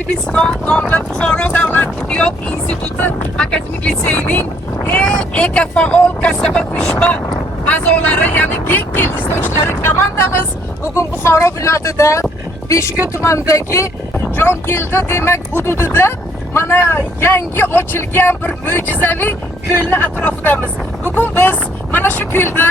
Ibiston nomli Buxoro davlat tibbiyot instituti akademik litseyining eng faol kasaba uyushma a'zolari, ya'ni Gekkel izlovchilari komandamiz bugun Buxoro viloyatida Beshko'l tumanidagi Jonkildi demak hududida mana yangi ochilgan bir mo'jizaviy ko'lni atrofidamiz. Bugun biz mana shu ko'lda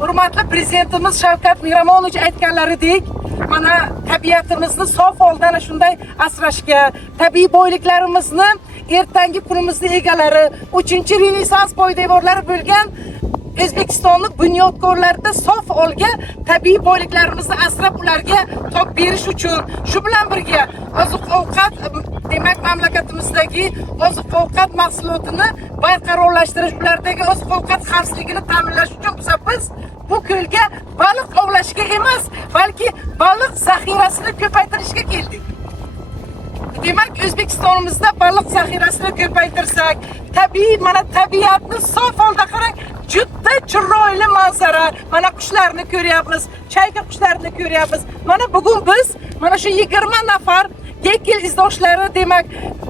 hurmatli prezidentimiz Shavkat Miromonovich aytganlaridek, mana tabiatimizni sof holda shunday asrashga, tabiiy boyliklarimizni ertangi kunimizni egalari, 3-Renessans poydevorlari bo'lgan O'zbekistonlik bunyodkorlarda sof holga tabiiy boyliklarimizni asrab ularga top berish uchun, shu bilan birga oziq-ovqat demak mamlakatimizdagi oziq-ovqat mahsulotini barqarorlashtirish, ulardagi oziq-ovqat xavfsizligini ta'minlash uchun biz bu ko'lga baliq ovlashga emas, balki baliq zaxirasini ko'paytirishga keldik. Demak, O'zbekistonimizda baliq zaxirasini ko'paytirsak, mana tabiatni sof holda qarang, juda chiroyli manzara. Mana qushlarni ko'ryapmiz, chayka qushlarini ko'ryapmiz. Mana bugun biz mana shu 20 nafar Gekkel izdoshlari, demak,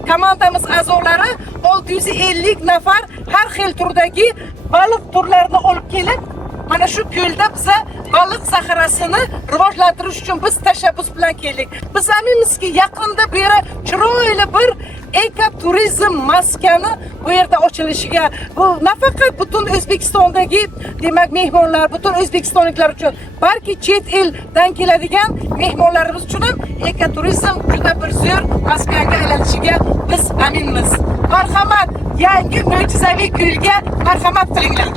komandamiz a'zolari 650 nafar har xil turdagi baliq turlarini olib kelib, mana shu ko'lda biza baliq zaxirasini rivojlantirish uchun biz tashabbus bilan keldik. Biz aminmizki, yaqinda bu yerda chiroyli bir ekoturizm maskani bu yerda ochilishiga, bu nafaqat butun O'zbekistondagi demak mehmonlar, butun o'zbekistonliklar uchun, balki chet eldan keladigan mehmonlarimiz uchun ham ekoturizm juda bir zo'r maskanga aylanishiga biz aminmiz. Marhamat, yangi mo'jizaviy ko'lga marhamat qilinglar.